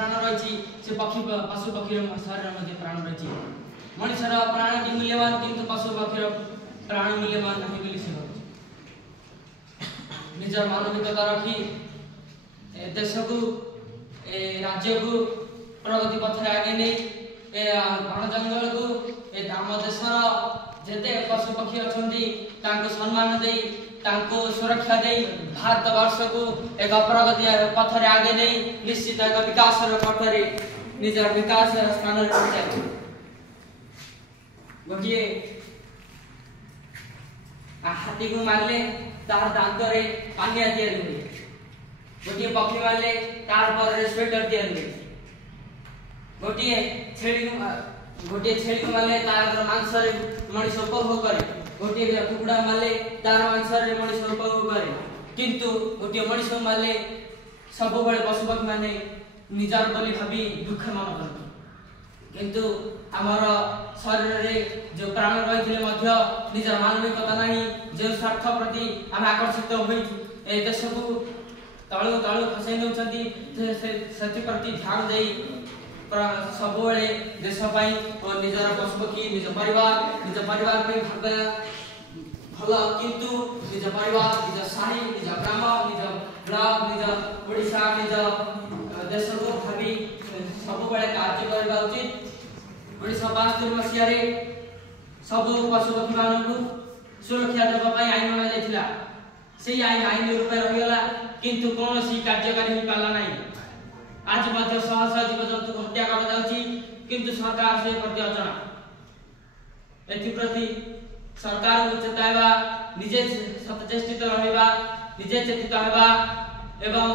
प्राण रही से पक्षी पशु पक्षी शरीर प्राण रही मनुष्यर प्राण की मूल्यवान किंतु पशु पक्षी प्राण मूल्यवान नहीं बोली से निज मानविकता रखी देश को राज्य को प्रगति पथ आगे नहीं वन जंगल को आम देशर जेते पशु पक्षी अच्छा सम्मान दे सुरक्षा दे भारत वर्ष को एक प्रगति पथर आगे नहीं निश्चित एक विकास पथरे निजर विकास स्थान गोटे हाथी को मारले तार दांत रे पानिया तैयार हुए गोटे पक्षी मारले तार पर स्वेटर तैयार हुए गोटे छेली को मारले तार मांस रे मनुष्य उपभोग करे गोटे कुकुड़ा मारले तार मांस रे मनुष्य उपभोग करे किंतु गोटे मनुष्य मारले सब बड़े पशु पक्षी माने निजार बोली भाबी दुख मन करते किंतु आमर शरीर रे जो प्राण रही निजर मानविकता नहीं जो स्वार्थ प्रति आम आकर्षित हो देश को तलू तलू खसई नौकरी प्रति ध्यान दे सब देश और निजर पशु पक्षी निज परिवार भल किंतु निज परिवार निज साही निज ग्राम निज ब्लॉक निज ओडिशा निज देश को भावी सब कार्य करने उचित 1972 मसीह सब पशु पक्षी मान सुरक्षा देवाई आईन बना से आईन रूप रहीगला किंतु कौन कार्यकारी हो पारा ना आज शह शह जीवजंतु को हत्या कर सरकार से प्रति अजणा एप्रति सरकार को चेताइबा निजे सचेष्टित रहिबा निजे चेतित हेबा एवं